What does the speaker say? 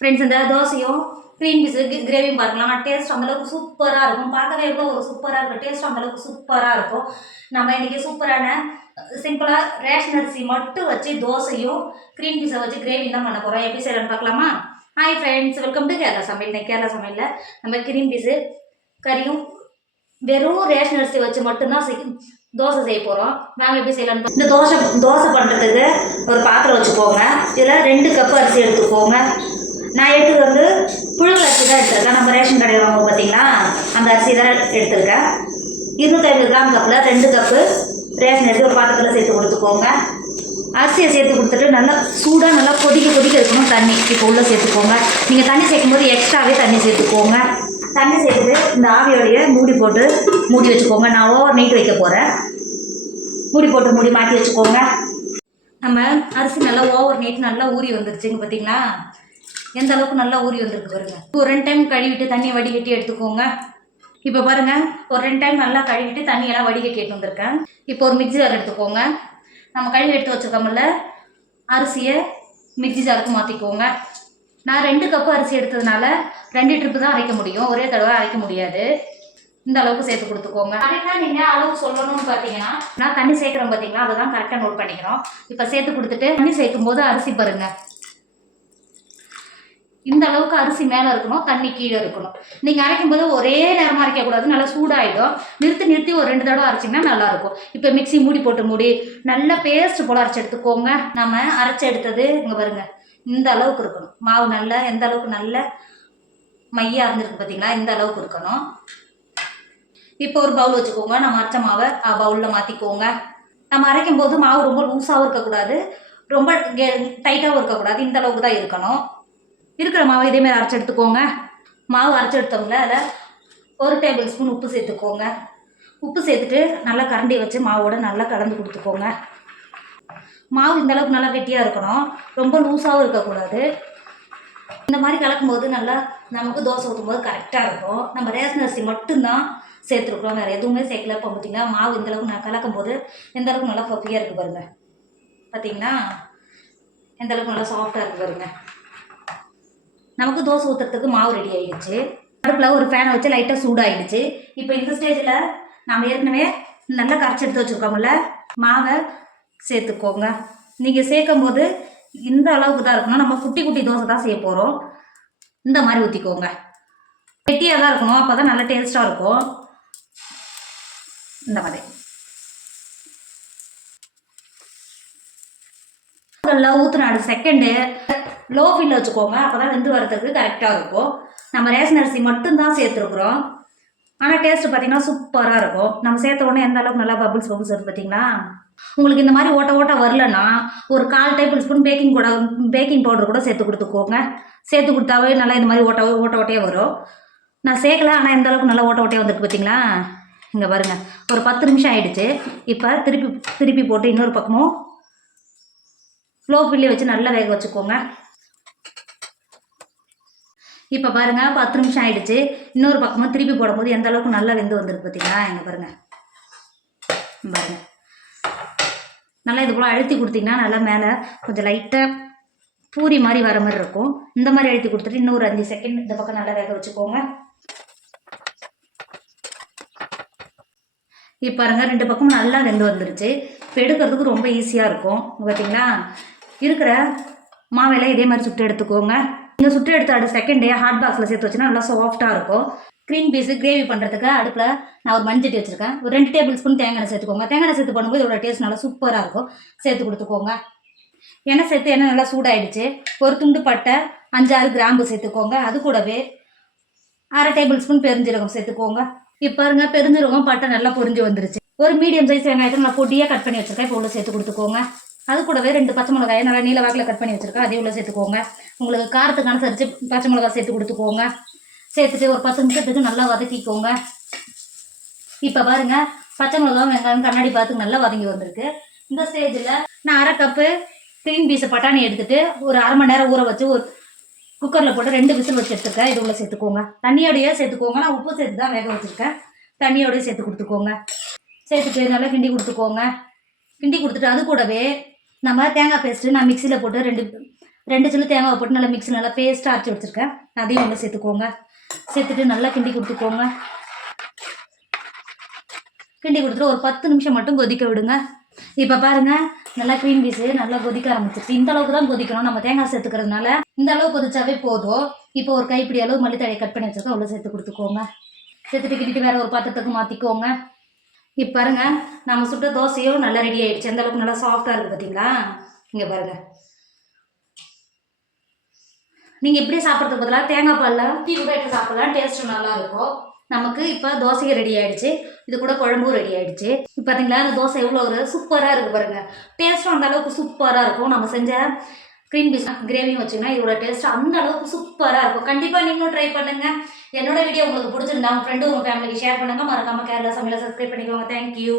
Friends இந்த தோசையும் green piece கிரேவியும் பாருங்களா டேஸ்ட் அந்தளவுக்கு சூப்பராக இருக்கும். பார்க்கவே எவ்வளோ ஒரு சூப்பராக இருக்கும், டேஸ்ட் அந்தளவுக்கு சூப்பராக இருக்கும். நம்ம இன்றைக்கி சூப்பரான சிம்பிளாக ரேஷன் அரிசி மட்டும் வச்சு தோசையும் க்ரீன் பீஸை வச்சு கிரேவி தான் பண்ண போகிறோம். எப்படி செய்யலான்னு பார்க்கலாமா? Hi friends, welcome to Kerala சமையல். இன்னைக்கு கேரளா சமையலில் நம்ம க்ரீன் பீஸு கறியும் வெறும் ரேஷன் அரிசி வச்சு மட்டும்தான் தோசை செய்ய போகிறோம். வாங்க எப்படி செய்யலான்னு. இந்த தோசை பண்ணுறதுக்கு ஒரு பாத்திரம் வச்சுக்கோங்க. இதில் 2 கப் அரிசி எடுத்துக்கோங்க. நான் எடுத்துகிட்டு வந்து புழுங்கல் அரிசி தான் எடுத்துருக்கேன். நம்ம ரேஷன் கடையில் வாங்குவோம் பார்த்தீங்களா, அந்த அரிசி தான் எடுத்துருக்கேன். 250 கிராம் கப்பில் 2 கப்பு ரேஷன் அரிசி ஒரு பாத்திரத்தில் சேர்த்து கொடுத்துக்கோங்க. அரிசியை சேர்த்து கொடுத்துட்டு நல்லா சூடாக நல்லா கொதிக்க இருக்கணும் தண்ணி. இப்போ உள்ளே சேர்த்துக்கோங்க. நீங்கள் தண்ணி சேர்க்கும்போது எக்ஸ்ட்ராவே தண்ணி சேர்த்துக்கோங்க. தண்ணி சேர்த்துட்டு இந்த ஆவியோடைய மூடி வச்சுக்கோங்க. நான் ஓவர் நைட் வைக்க போகிறேன். மூடி மாட்டி வச்சுக்கோங்க. நம்ம அரிசி நல்லா ஓவர் நைட் நல்லா ஊறி வந்துருச்சுங்க பார்த்தீங்களா, எந்த அளவுக்கு நல்லா ஊறி வந்திருக்கு பாருங்கள். ஒரு 2 டைம் கழுவிட்டு தண்ணியை வடிகட்டி எடுத்துக்கோங்க. இப்போ பாருங்கள், ஒரு 2 டைம் நல்லா கழுவிட்டு தண்ணியெல்லாம் வடிகட்டி எடுத்து வந்திருக்கேன். இப்போ ஒரு மிக்ஸி ஜார் எடுத்துக்கோங்க. நம்ம கழுவி எடுத்து வச்சுருக்கோம்ல அரிசியை மிக்ஸி ஜாருக்கு மாற்றிக்கோங்க. நான் 2 கப்பு அரிசி எடுத்ததுனால 2 ட்ரிப்பு தான் அரைக்க முடியும், ஒரே தடவை அரைக்க முடியாது. இந்த அளவுக்கு சேர்த்து கொடுத்துக்கோங்க. கரெக்டாக நீங்கள் அளவு சொல்லணும்னு பார்த்தீங்கன்னா நான் தண்ணி சேர்க்குறேன் பார்த்தீங்களா, அதை தான் கரெக்டாக நோட் பண்ணிக்கிறோம். இப்போ சேர்த்து கொடுத்துட்டு தண்ணி சேர்க்கும் போது அரிசி பாருங்கள் இந்த அளவுக்கு அரிசி மேலே இருக்கணும், தண்ணி கீழே இருக்கணும். நீங்கள் அரைக்கும் போது ஒரே நேரமாக அரைக்கக்கூடாது, நல்லா சூடாகிடும். நிறுத்தி ஒரு 2 தடவை அரைச்சிங்கன்னா நல்லாயிருக்கும். இப்போ மிக்ஸி மூடி நல்லா பேஸ்ட் போல் அரைச்சி எடுத்துக்கோங்க. நம்ம அரைச்சி எடுத்தது இங்கே பாருங்கள் இந்த அளவுக்கு இருக்கணும். மாவு நல்லா எந்த அளவுக்கு நல்ல மையாக இருந்திருக்கு பார்த்தீங்களா, இந்த அளவுக்கு இருக்கணும். இப்போ ஒரு பவுல் வச்சுக்கோங்க. நம்ம அரைச்ச மாவை பவுலில் மாற்றிக்கோங்க. நம்ம அரைக்கும் போது மாவு ரொம்ப லூஸாகவும் இருக்கக்கூடாது, ரொம்ப டைட்டாகவும் இருக்கக்கூடாது, இந்த அளவுக்கு தான் இருக்கணும். இருக்கிற மாவை இதேமாதிரி அரைச்சி எடுத்துக்கோங்க. மாவு அரைச்சி எடுத்தோம்ல அதில் 1 டேபிள் ஸ்பூன் உப்பு சேர்த்துக்கோங்க. உப்பு சேர்த்துட்டு நல்லா கரண்டி வச்சு மாவோடு நல்லா கலந்து கொடுத்துக்கோங்க. மாவு இந்த அளவுக்கு நல்லா கெட்டியாக இருக்கணும், ரொம்ப லூஸாகவும் இருக்கக்கூடாது. இந்த மாதிரி கலக்கும்போது நல்லா நமக்கு தோசை ஊற்றும்போது கரெக்டாக இருக்கும். நம்ம ரேஷன் அரிசி மட்டும்தான் சேர்த்துருக்குறோம், வேறு எதுவுமே சேர்க்கல. இப்போ பார்த்தீங்கன்னா மாவு இந்த அளவுக்கு நான் கலக்கும் போது எந்த அளவுக்கு நல்லா பஃபியாக இருக்குது பாருங்கள். பார்த்தீங்கன்னா எந்த அளவுக்கு நல்லா சாஃப்டாக இருக்குது பாருங்கள். நமக்கு தோசை ஊற்றுறதுக்கு மாவு ரெடி ஆகிடுச்சு. அடுப்பில் ஒரு ஃபேனை வச்சு லைட்டாக சூடாகிடுச்சு. இப்போ இந்த ஸ்டேஜில் நம்ம ஏற்கனவே நல்லா கரைச்சி எடுத்து வச்சுருக்கோம்ல மாவை சேர்த்துக்கோங்க. நீங்கள் சேர்க்கும் போது இந்த அளவுக்கு தான் இருக்கணும். நம்ம குட்டி தோசை தான் செய்ய போகிறோம். இந்த மாதிரி ஊற்றிக்கோங்க. கெட்டியாக தான் இருக்கணும், அப்போ தான் நல்லா டேஸ்ட்டாக இருக்கும். இந்த மாதிரி ஊற்றுன அடுத்த செகண்டு லோ ஃப்ளேமில் வச்சுக்கோங்க. அப்போ தான் வெந்து வரதுக்கு கரெக்டாக இருக்கும். நம்ம ரேஷன் அரிசி மட்டும்தான் சேர்த்துருக்குறோம், ஆனால் டேஸ்ட்டு பார்த்திங்கன்னா சூப்பராக இருக்கும். நம்ம சேர்த்த உடனே எந்த அளவுக்கு நல்லா பபிள்ஸ் வருது பார்த்தீங்களா. உங்களுக்கு இந்த மாதிரி ஓட்ட வரலன்னா ஒரு 1/4 டேபிள் ஸ்பூன் பேக்கிங் பவுடர் கூட சேர்த்து கொடுத்துக்கோங்க. சேர்த்து கொடுத்தாவே நல்லா இந்த மாதிரி ஓட்டையாக வரும். நான் சேர்க்கல, ஆனால் எந்த அளவுக்கு நல்லா ஓட்டையாக வந்துருக்கு பார்த்தீங்களா. இங்கே பாருங்கள், ஒரு 10 நிமிஷம் ஆகிடுச்சு. இப்போ திருப்பி போட்டு இன்னொரு பக்கமும் லோ ஃப்ளேம்ல வச்சு நல்லா வேக வச்சுக்கோங்க. இப்போ பாருங்கள் 10 நிமிஷம் ஆகிடுச்சு. இன்னொரு பக்கமும் திருப்பி போடும்போது எந்த அளவுக்கு நல்லா வெந்து வந்துருக்கு பார்த்தீங்களா. இங்கே பாருங்கள் நல்லா இது போல் அழுத்தி கொடுத்தீங்கன்னா நல்லா மேலே கொஞ்சம் லைட்டாக பூரி மாதிரி வர மாதிரி இருக்கும். இந்த மாதிரி அழுத்தி கொடுத்துட்டு இன்னொரு 5 செகண்ட் இந்த பக்கம் நல்லா வேக வச்சுக்கோங்க. இப்போ பாருங்கள் 2 பக்கமும் நல்லா வெந்து வந்துருச்சு. இப்போ எடுக்கிறதுக்கு ரொம்ப ஈஸியாக இருக்கும். பார்த்தீங்களா, இருக்கிற மாவையெல்லாம் இதே மாதிரி சுட்டு எடுத்துக்கோங்க. நீங்கள் சுட்டு எடுத்து அடுத்த செகண்டே ஹாட் பாக்ஸில் சேர்த்து வச்சுன்னா நல்லா சாஃப்டாக இருக்கும். க்ரீன் பீஸு கிரேவி பண்ணுறதுக்கு அடுப்பில் நான் ஒரு மண்சட்டி வச்சுருக்கேன். ஒரு 2 டேபிள் ஸ்பூன் தேங்காய் எண்ணெய் சேர்த்துக்கோங்க. தேங்காய் எண்ணெய் சேர்த்து பண்ணும்போது இதோட டேஸ்ட் நல்லா சூப்பராக இருக்கும். சேர்த்து கொடுத்துக்கோங்க. எண்ணெய் நல்லா சூடாகிடுச்சு. ஒரு துண்டு பட்டை, 5-6 கிராம்பு சேர்த்துக்கோங்க. அது கூடவே 1/2 டேபிள் ஸ்பூன் பெருஞ்சீரகம் சேர்த்துக்கோங்க. இப்போ பாருங்க பெருஞ்சீரகம் பட்டை நல்லா பொரிஞ்சு வந்துருச்சு. ஒரு மீடியம் சைஸ் வெங்காயத்தை நல்லா பொடியாக கட் பண்ணி வச்சுருக்கேன். இப்போ உள்ள சேர்த்து கொடுத்துக்கோங்க. அது கூடவே 2 பச்சை மிளகாயை நல்லா நீல வாக்கில் கட் பண்ணி வச்சுருக்கேன். அதே உள்ள சேர்த்துக்கோங்க. உங்களுக்கு காரத்துக்கு அனுசரித்து பச்சை மிளகாய் சேர்த்து கொடுத்துக்கோங்க. சேர்த்துட்டு ஒரு 10 நிமிஷத்துக்கு நல்லா வதக்கிக்கோங்க. இப்போ பாருங்கள் பச்சை மிளகாய் வெங்காயம் கண்ணாடி பார்த்து நல்லா வதங்கி வந்திருக்கு. இந்த ஸ்டேஜில் நான் 1/2 கப்பு க்ரீன் பீஸை பட்டாணி எடுத்துகிட்டு ஒரு 1/2 மணி நேரம் ஊற வச்சு ஒரு குக்கரில் போட்டு 2 விசில் வச்சு எடுத்துருக்கேன். இது உள்ள சேர்த்துக்கோங்க. தண்ணியோடையே சேர்த்துக்கோங்க. நான் உப்பு சேர்த்து தான் வேக வச்சுருக்கேன். தண்ணியோடய சேர்த்து கொடுத்துக்கோங்க. சேர்த்துட்டு நல்லா கிண்டி கொடுத்துக்கோங்க. கிண்டி கொடுத்துட்டு அது கூடவே நம்ம தேங்காய் பேஸ்ட்டு நான் மிக்சியில் போட்டு 2 சில்லு தேங்காய் போட்டு நல்லா மிக்ஸி நல்லா பேஸ்ட்டாக அரைச்சி வச்சுருக்கேன். அதையும் நல்லா சேர்த்துக்கோங்க. சேர்த்துட்டு நல்லா கிண்டி கொடுத்துக்கோங்க. கிண்டி கொடுத்துட்டு ஒரு 10 நிமிஷம் மட்டும் கொதிக்க விடுங்க. இப்போ பாருங்கள், நல்லா க்ரீன் பீஸு நல்லா கொதிக்க ஆரம்பிச்சிருச்சு. இந்த அளவுக்கு தான் கொதிக்கணும். நம்ம தேங்காய் சேர்த்துக்கிறதுனால இந்த அளவு கொதிச்சாவே போதும். இப்போ ஒரு கைப்பிடி அளவு மல்லித்தழையை கட் பண்ணி வச்சுருக்கோம், அவ்வளோ சேர்த்து கொடுத்துக்கோங்க. சேர்த்துட்டு கிண்டிட்டு வேறு ஒரு பாத்திரத்துக்கு மாற்றிக்கோங்க. இப்போ பாருங்கள், நம்ம சுட்ட தோசையும் நல்லா ரெடி ஆகிடுச்சு. எந்த அளவுக்கு நல்லா சாஃப்டாக இருக்குது பார்த்தீங்களா? இங்கே பாருங்கள். நீங்கள் இப்படியே சாப்பிட்றதுக்கு பதிலாக தேங்காய் பாலில் டீ கூட எடுத்து சாப்பிட்லாம், டேஸ்ட்டும் நல்லாயிருக்கும். நமக்கு இப்போ தோசையும் ரெடி ஆகிடுச்சு. இது கூட குழம்பும் ரெடி ஆகிடுச்சு. இப்போ பார்த்தீங்களா, அந்த தோசை எவ்வளோ ஒரு சூப்பராக இருக்குது பாருங்கள். டேஸ்ட்டும் அந்த அளவுக்கு சூப்பராக இருக்கும். நம்ம செஞ்ச க்ரீன் பீஸ் கிரேவியும் வச்சிங்கன்னா இதோட டேஸ்ட் அந்த அளவுக்கு சூப்பராக இருக்கும். கண்டிப்பாக நீங்களும் ட்ரை பண்ணுங்கள். என்னோட வீடியோ உங்களுக்கு பிடிச்சிருந்தா உங்கள் ஃப்ரெண்டு உங்கள் ஃபேமிலிக்கு ஷேர் பண்ணுங்கள். மறக்காமல் கேரளா சமையலை சப்ஸ்கிரைப் பண்ணிக்கோங்க. தேங்க்யூ.